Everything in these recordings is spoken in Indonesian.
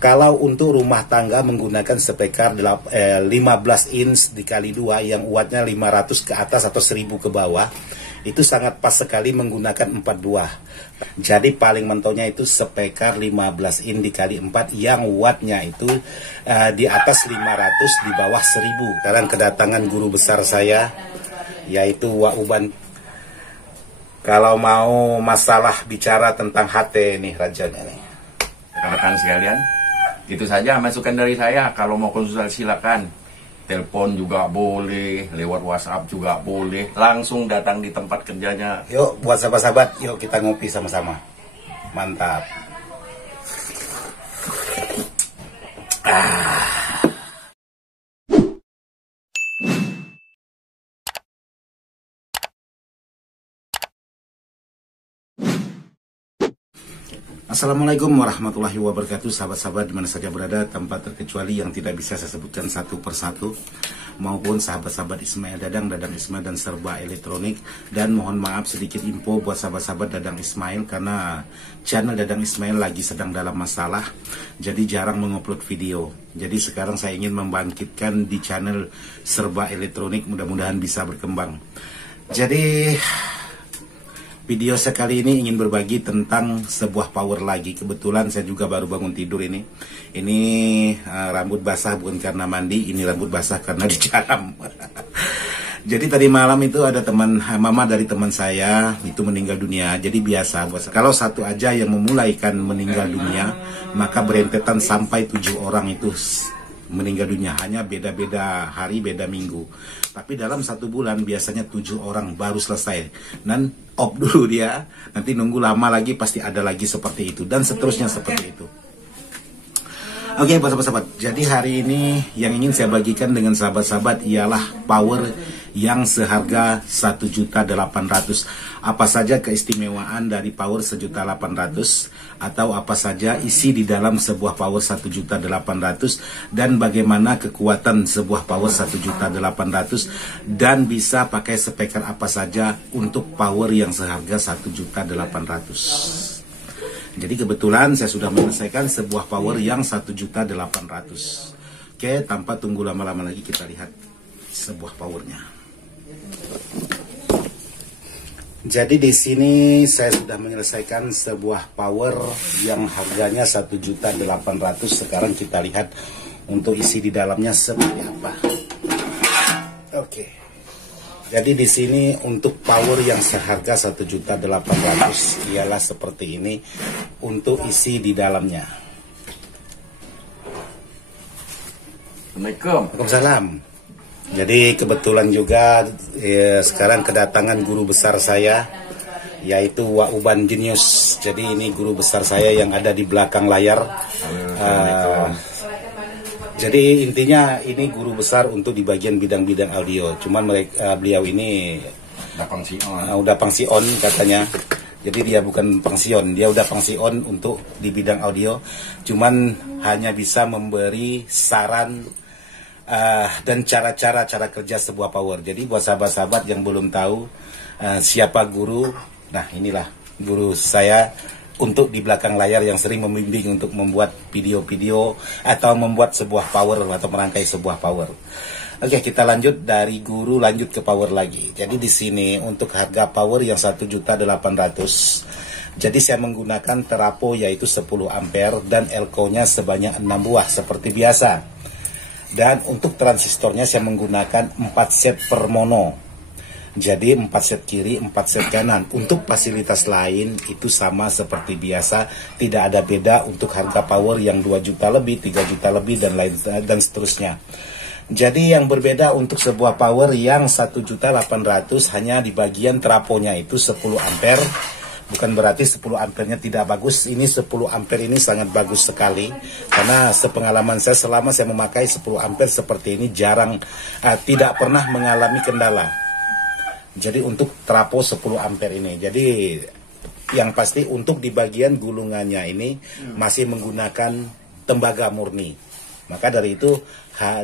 Kalau untuk rumah tangga menggunakan spekar 15 inch dikali 2 yang wattnya 500 ke atas atau 1000 ke bawah, itu sangat pas sekali menggunakan 4 buah. Jadi paling mentonya itu spekar 15 in dikali 4 yang wattnya itu di atas 500 di bawah 1000. Sekarang kedatangan guru besar saya yaitu Wak Uban. Kalau mau masalah bicara tentang HT nih rajanya nih. Rekan-rekan sekalian, itu saja masukan dari saya. Kalau mau konsultasi silakan. Telepon juga boleh, lewat WhatsApp juga boleh. Langsung datang di tempat kerjanya. Yuk buat sahabat-sahabat, yuk kita ngopi sama-sama. Mantap. Assalamualaikum warahmatullahi wabarakatuh, sahabat-sahabat dimana saja berada, tanpa terkecuali yang tidak bisa saya sebutkan satu persatu, maupun sahabat-sahabat Ismail Dadang Ismail dan Serba Elektronik. Dan mohon maaf sedikit info buat sahabat-sahabat Dadang Ismail, karena channel Dadang Ismail lagi sedang dalam masalah, jadi jarang mengupload video. Jadi sekarang saya ingin membangkitkan di channel Serba Elektronik, mudah-mudahan bisa berkembang. Jadi video saya kali ini ingin berbagi tentang sebuah power lagi. Kebetulan saya juga baru bangun tidur ini. Ini rambut basah bukan karena mandi, ini rambut basah karena di jalan. Jadi tadi malam itu ada mama dari teman saya itu meninggal dunia. Jadi biasa, kalau satu aja yang memulaikan meninggal dunia, maka berentetan sampai 7 orang itu meninggal dunia. Hanya beda-beda hari, beda minggu. Tapi dalam 1 bulan biasanya 7 orang baru selesai. Dan off dulu dia, nanti nunggu lama lagi pasti ada lagi seperti itu. Dan seterusnya seperti itu. Oke, sahabat-sahabat. Jadi hari ini yang ingin saya bagikan dengan sahabat-sahabat ialah power yang seharga 1.800.000. Apa saja keistimewaan dari power 1.800.000 atau apa saja isi di dalam sebuah power 1.800.000 dan bagaimana kekuatan sebuah power 1.800.000 dan bisa pakai spekar apa saja untuk power yang seharga 1.800.000. Jadi kebetulan saya sudah menyelesaikan sebuah power yang 1.800.000. Oke, tanpa tunggu lama-lama lagi kita lihat sebuah powernya. Jadi di sini saya sudah menyelesaikan sebuah power yang harganya 1.800.000. Sekarang kita lihat untuk isi di dalamnya seperti apa. Oke. Jadi di sini untuk power yang seharga 1.800.000 ialah seperti ini untuk isi di dalamnya. Assalamualaikum. Waalaikumsalam. Jadi kebetulan juga sekarang kedatangan guru besar saya yaitu Wak Uban Genius. Jadi ini guru besar saya yang ada di belakang layar. Jadi intinya ini guru besar untuk di bagian bidang-bidang audio. Cuman beliau ini udah pangsion katanya. Jadi dia bukan pensiun, dia udah pensiun untuk di bidang audio. Cuman hanya bisa memberi saran dan cara kerja sebuah power. Jadi buat sahabat-sahabat yang belum tahu siapa guru, nah inilah guru saya untuk di belakang layar yang sering membimbing untuk membuat video-video atau membuat sebuah power atau merangkai sebuah power. Oke, kita lanjut dari guru lanjut ke power lagi. Jadi di sini untuk harga power yang 1.800.000. Jadi saya menggunakan terapo yaitu 10 ampere dan elko-nya sebanyak 6 buah seperti biasa. Dan untuk transistornya saya menggunakan 4 set per mono. Jadi 4 set kiri, 4 set kanan. Untuk fasilitas lain itu sama seperti biasa, tidak ada beda untuk harga power yang 2 juta lebih, 3 juta lebih dan lain dan seterusnya. Jadi yang berbeda untuk sebuah power yang 1.800.000 hanya di bagian traponya itu 10 ampere. Bukan berarti 10 ampernya tidak bagus. Ini 10 ampere ini sangat bagus sekali. Karena sepengalaman saya selama saya memakai 10 ampere seperti ini jarang, tidak pernah mengalami kendala. Jadi untuk trapo 10 ampere ini. Jadi yang pasti untuk di bagian gulungannya ini masih menggunakan tembaga murni. Maka dari itu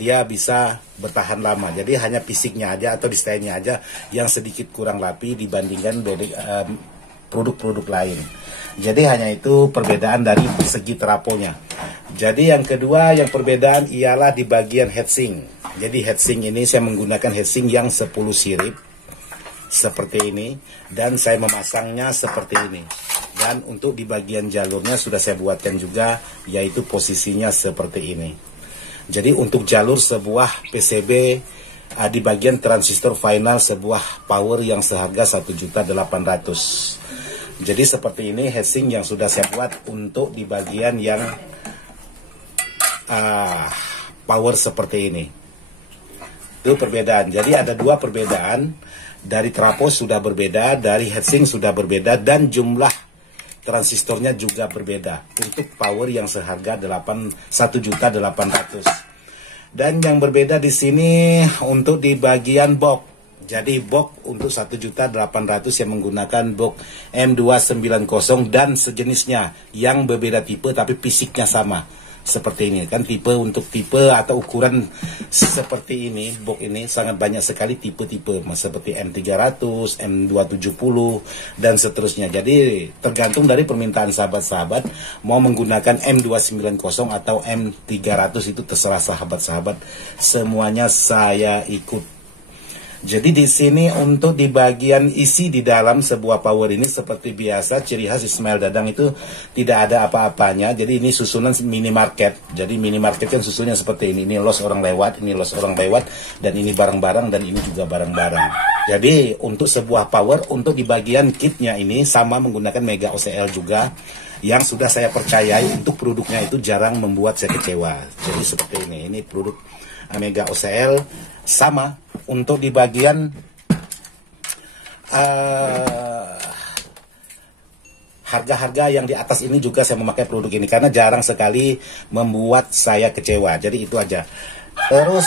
dia bisa bertahan lama. Jadi hanya fisiknya aja atau desainnya aja yang sedikit kurang rapi dibandingkan dari produk-produk lain. Jadi hanya itu perbedaan dari segi teraponya. Jadi yang kedua yang perbedaan ialah di bagian heatsink. Jadi heatsink ini saya menggunakan heatsink yang 10 sirip seperti ini, dan saya memasangnya seperti ini. Dan untuk di bagian jalurnya sudah saya buatkan juga, yaitu posisinya seperti ini. Jadi untuk jalur sebuah PCB di bagian transistor final sebuah power yang seharga 1.800.000. Jadi seperti ini heatsink yang sudah saya buat untuk di bagian yang power seperti ini. Itu perbedaan. Jadi ada dua perbedaan. Dari trafo sudah berbeda, dari heatsink sudah berbeda, dan jumlah transistornya juga berbeda untuk power yang seharga 1.800.000. Dan yang berbeda di sini untuk di bagian box. Jadi box untuk 1.800.000 yang menggunakan box M290 dan sejenisnya yang berbeda tipe tapi fisiknya sama. Seperti ini kan, tipe untuk tipe atau ukuran seperti ini, box ini sangat banyak sekali tipe-tipe seperti M300, M270 dan seterusnya. Jadi tergantung dari permintaan sahabat-sahabat mau menggunakan M290 atau M300, itu terserah sahabat-sahabat, semuanya saya ikut. Jadi di sini untuk di bagian isi di dalam sebuah power ini seperti biasa, ciri khas Ismail Dadang itu tidak ada apa-apanya. Jadi ini susunan minimarket. Jadi minimarket kan susunnya seperti ini. Ini los orang lewat, ini los orang lewat, dan ini barang-barang, dan ini juga barang-barang. Jadi untuk sebuah power, untuk di bagian kitnya ini sama menggunakan Mega OCL juga, yang sudah saya percayai untuk produknya itu jarang membuat saya kecewa. Jadi seperti ini. Ini produk Mega OCL sama. Untuk di bagian harga-harga yang di atas ini juga saya memakai produk ini karena jarang sekali membuat saya kecewa. Jadi itu aja. Terus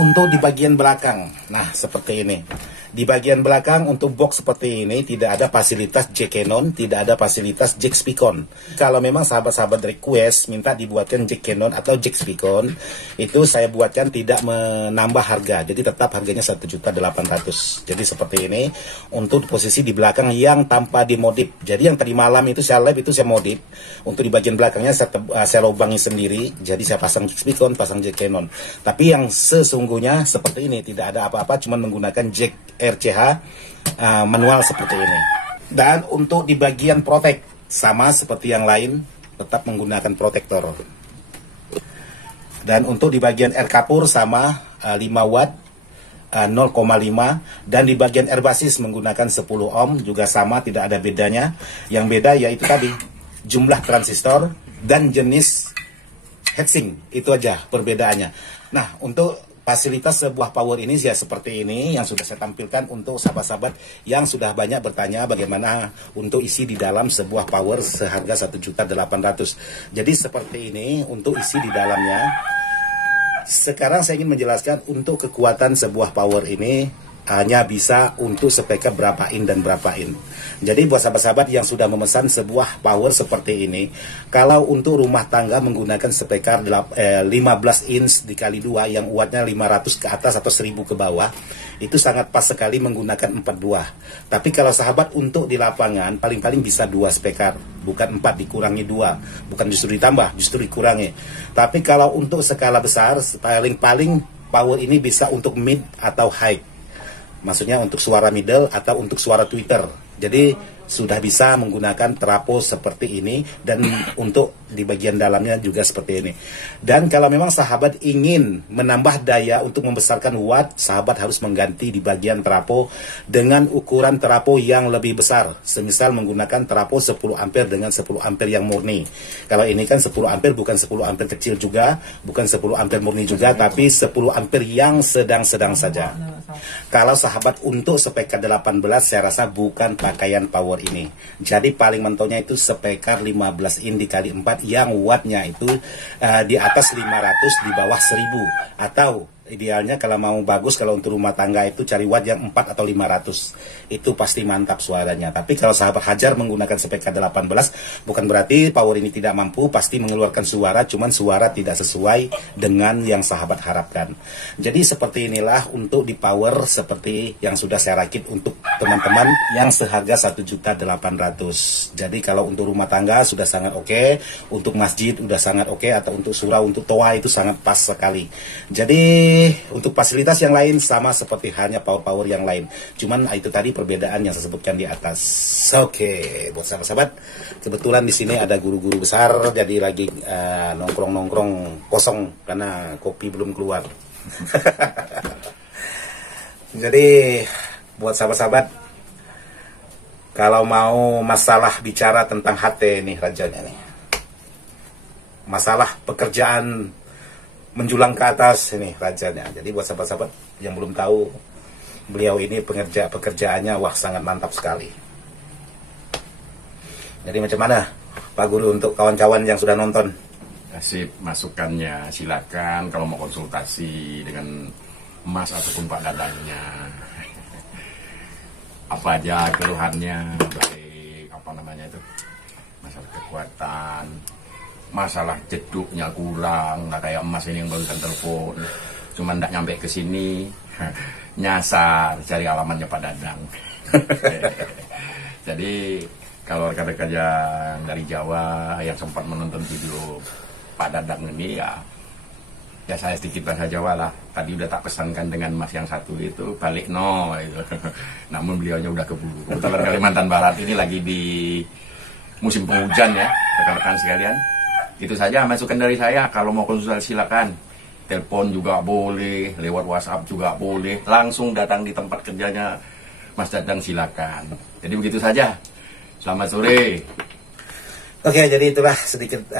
untuk di bagian belakang, nah seperti ini. Di bagian belakang untuk box seperti ini tidak ada fasilitas jack Canon, tidak ada fasilitas jack Spicon. Kalau memang sahabat-sahabat request minta dibuatkan jack Canon atau jack Spicon, itu saya buatkan tidak menambah harga. Jadi tetap harganya 1.800.000. Jadi seperti ini untuk posisi di belakang yang tanpa dimodif. Jadi yang tadi malam itu saya live itu saya modif. Untuk di bagian belakangnya saya lubangi sendiri. Jadi saya pasang jack Spicon, pasang jack Canon. Tapi yang sesungguhnya seperti ini, tidak ada apa-apa, cuma menggunakan jack RCH manual seperti ini. Dan untuk di bagian protek sama seperti yang lain, tetap menggunakan protektor. Dan untuk di bagian R kapur sama 5 watt 0,5, dan di bagian R basis menggunakan 10 ohm juga sama, tidak ada bedanya. Yang beda yaitu tadi jumlah transistor dan jenis heatsink, itu aja perbedaannya. Nah, untuk fasilitas sebuah power ini ya seperti ini yang sudah saya tampilkan untuk sahabat-sahabat yang sudah banyak bertanya bagaimana untuk isi di dalam sebuah power seharga 1.800.000. Jadi seperti ini untuk isi di dalamnya. Sekarang saya ingin menjelaskan untuk kekuatan sebuah power ini hanya bisa untuk speaker berapa in dan berapa in. Jadi buat sahabat-sahabat yang sudah memesan sebuah power seperti ini, kalau untuk rumah tangga menggunakan speaker 15 inch dikali 2 yang wattnya 500 ke atas atau 1000 ke bawah, itu sangat pas sekali menggunakan 4 buah. Tapi kalau sahabat untuk di lapangan paling-paling bisa 2 speaker, bukan 4, dikurangi 2, bukan justru ditambah, justru dikurangi. Tapi kalau untuk skala besar paling-paling power ini bisa untuk mid atau high. Maksudnya untuk suara middle atau untuk suara Twitter. Jadi sudah bisa menggunakan trafo seperti ini, dan untuk di bagian dalamnya juga seperti ini. Dan kalau memang sahabat ingin menambah daya untuk membesarkan watt, sahabat harus mengganti di bagian trafo dengan ukuran trafo yang lebih besar. Semisal menggunakan trafo 10 ampere dengan 10 ampere yang murni. Kalau ini kan 10 ampere, bukan 10 ampere kecil juga, bukan 10 ampere murni juga, tapi 10 ampere yang sedang-sedang saja. Kalau sahabat untuk speaker 18, saya rasa bukan pakaian power ini. Jadi paling mentonya itu speaker 15 in dikali 4 yang wattnya itu di atas 500 di bawah 1000, atau Idealnya kalau mau bagus, kalau untuk rumah tangga itu cari watt yang 4 atau 500. Itu pasti mantap suaranya. Tapi kalau sahabat Hajar menggunakan SPK 18, bukan berarti power ini tidak mampu, pasti mengeluarkan suara, cuman suara tidak sesuai dengan yang sahabat harapkan. Jadi seperti inilah untuk di power seperti yang sudah saya rakit untuk teman-teman yang seharga 1.800.000. Jadi kalau untuk rumah tangga sudah sangat oke, untuk masjid udah sangat oke, atau untuk surau, untuk toa itu sangat pas sekali. Jadi untuk fasilitas yang lain sama seperti hanya power-power yang lain. Cuman itu tadi perbedaan yang saya sebutkan di atas. Oke, buat sahabat-sahabat, kebetulan di sini ada guru-guru besar, jadi lagi nongkrong-nongkrong kosong karena kopi belum keluar. Jadi buat sahabat-sahabat, kalau mau masalah bicara tentang HT nih rajanya nih, masalah pekerjaan menjulang ke atas ini rajanya. Jadi buat sahabat-sahabat yang belum tahu, beliau ini pekerjaannya wah sangat mantap sekali. Jadi macam mana Pak Guru untuk kawan-kawan yang sudah nonton? Kasih masukannya, silakan kalau mau konsultasi dengan Mas ataupun Pak Dadangnya. Apa aja keluhannya, baik apa namanya itu, masalah kekuatan, masalah jeduknya kurang, nah kayak Emas ini yang barusan telepon, cuman nggak nyampe ke sini, nyasar cari alamatnya Pak Dadang. Jadi kalau rekan-rekan yang dari Jawa yang sempat menonton video Pak Dadang ini ya saya sedikit bahasa Jawa lah. Tadi udah tak pesankan dengan Mas yang satu itu balik no gitu. Namun beliaunya udah keburu. Kebetulan Kalimantan Barat ini lagi di musim penghujan ya rekan-rekan sekalian. Itu saja masukan dari saya. Kalau mau konsultasi silakan. Telepon juga boleh, lewat WhatsApp juga boleh. Langsung datang di tempat kerjanya Mas Dadang silakan. Jadi begitu saja. Selamat sore. Oke, jadi itulah sedikit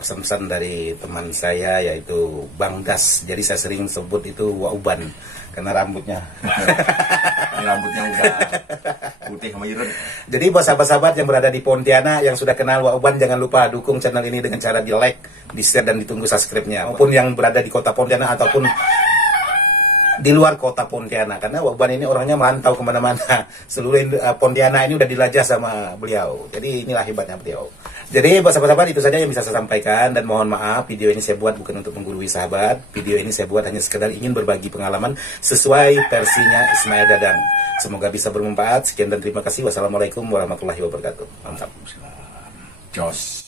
pesan-pesan dari teman saya yaitu Bang Das. Jadi saya sering sebut itu Wauban karena rambutnya. Rambutnya udah putih sama ireng. Jadi buat sahabat-sahabat yang berada di Pontianak yang sudah kenal Wauban, jangan lupa dukung channel ini dengan cara di like, di share, dan ditunggu subscribe-nya. Maupun yang berada di kota Pontianak ataupun di luar kota Pontianak, karena Wauban ini orangnya merantau kemana-mana. Seluruh Pontianak ini udah dilajah sama beliau. Jadi inilah hebatnya beliau. Jadi buat sahabat-sahabat itu saja yang bisa saya sampaikan, dan mohon maaf video ini saya buat bukan untuk menggurui sahabat. Video ini saya buat hanya sekedar ingin berbagi pengalaman sesuai versinya Ismail Dadang. Semoga bisa bermanfaat. Sekian dan terima kasih. Wassalamualaikum warahmatullahi wabarakatuh. Mantap. Jos.